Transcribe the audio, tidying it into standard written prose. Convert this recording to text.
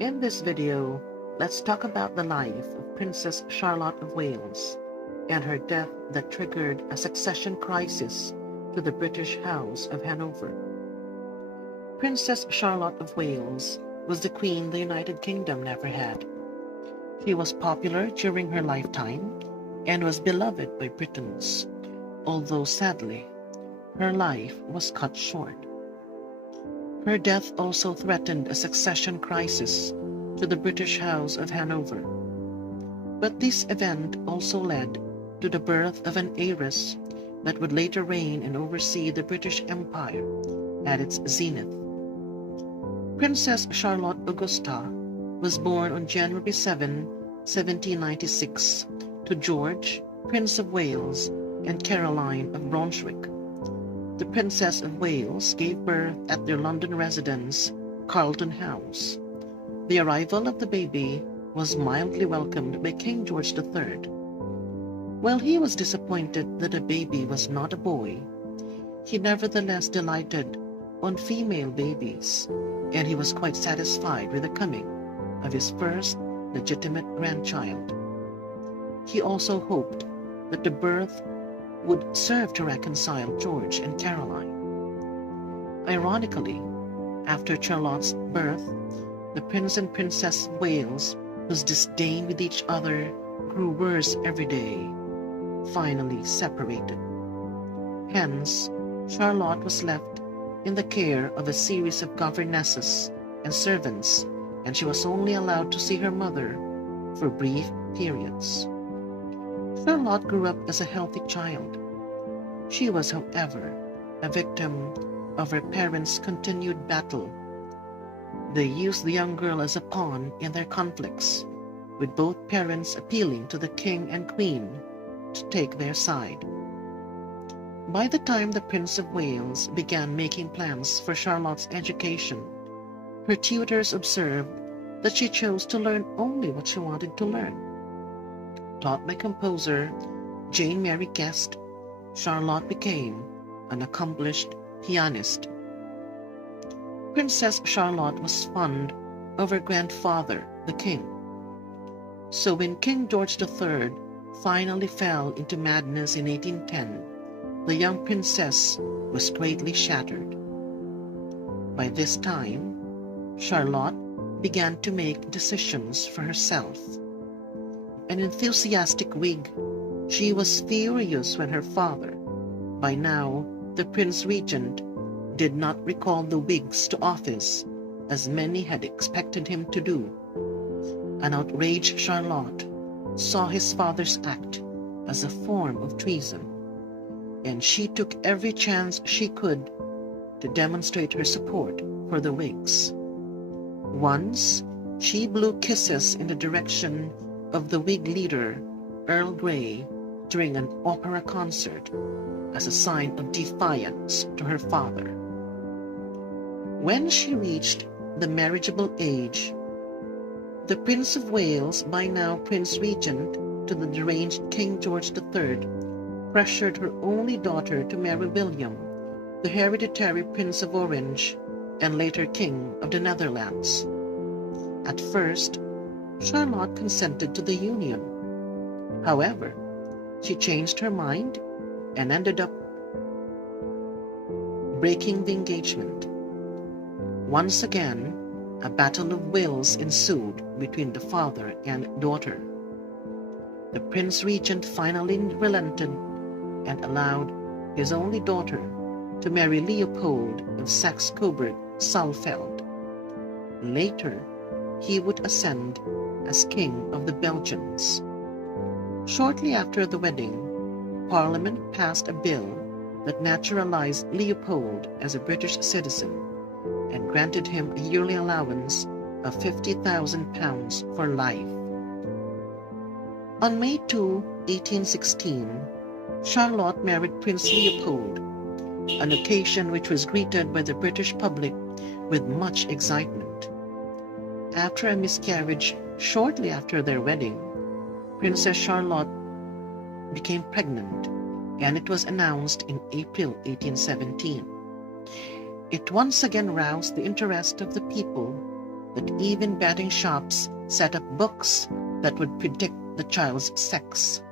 In this video, let's talk about the life of Princess Charlotte of Wales and her death that triggered a succession crisis to the British House of Hanover. Princess Charlotte of Wales was the queen the United Kingdom never had. She was popular during her lifetime and was beloved by Britons, although sadly, her life was cut short. Her death also threatened a succession crisis to the British House of Hanover. But this event also led to the birth of an heiress that would later reign and oversee the British Empire at its zenith. Princess Charlotte Augusta was born on January 7, 1796, to George, Prince of Wales, and Caroline of Brunswick. The Princess of Wales gave birth at their London residence, Carlton House. The arrival of the baby was mildly welcomed by King George III. While he was disappointed that the baby was not a boy, he nevertheless delighted on female babies, and he was quite satisfied with the coming of his first legitimate grandchild. He also hoped that the birth would serve to reconcile George and Caroline. Ironically, after Charlotte's birth, the Prince and Princess of Wales, whose disdain with each other grew worse every day, finally separated. Hence, Charlotte was left in the care of a series of governesses and servants, and she was only allowed to see her mother for brief periods. Charlotte grew up as a healthy child. She was, however, a victim of her parents' continued battle. They used the young girl as a pawn in their conflicts, with both parents appealing to the king and queen to take their side. By the time the Prince of Wales began making plans for Charlotte's education, her tutors observed that she chose to learn only what she wanted to learn. Taught by composer Jane Mary Guest, Charlotte became an accomplished pianist. Princess Charlotte was fond of her grandfather, the king. So when King George III finally fell into madness in 1810, the young princess was greatly shattered. By this time, Charlotte began to make decisions for herself. An enthusiastic Whig, she was furious when her father, by now the Prince Regent, did not recall the Whigs to office as many had expected him to do. An outraged Charlotte saw his father's act as a form of treason, and she took every chance she could to demonstrate her support for the Whigs. Once, she blew kisses in the direction of the Whig leader, Earl Grey, during an opera concert as a sign of defiance to her father. When she reached the marriageable age, the Prince of Wales, by now Prince Regent to the deranged King George III, pressured her only daughter to marry William, the hereditary Prince of Orange and later King of the Netherlands. At first, Charlotte consented to the union. However, she changed her mind and ended up breaking the engagement. Once again, a battle of wills ensued between the father and daughter. The Prince Regent finally relented and allowed his only daughter to marry Leopold of Saxe-Coburg-Saalfeld. Later, he would ascend as King of the Belgians. Shortly after the wedding, Parliament passed a bill that naturalized Leopold as a British citizen and granted him a yearly allowance of £50,000 for life. On May 2, 1816, Charlotte married Prince Leopold, an occasion which was greeted by the British public with much excitement. After a miscarriage shortly after their wedding, Princess Charlotte became pregnant, and it was announced in April 1817. It once again roused the interest of the people that even betting shops set up books that would predict the child's sex.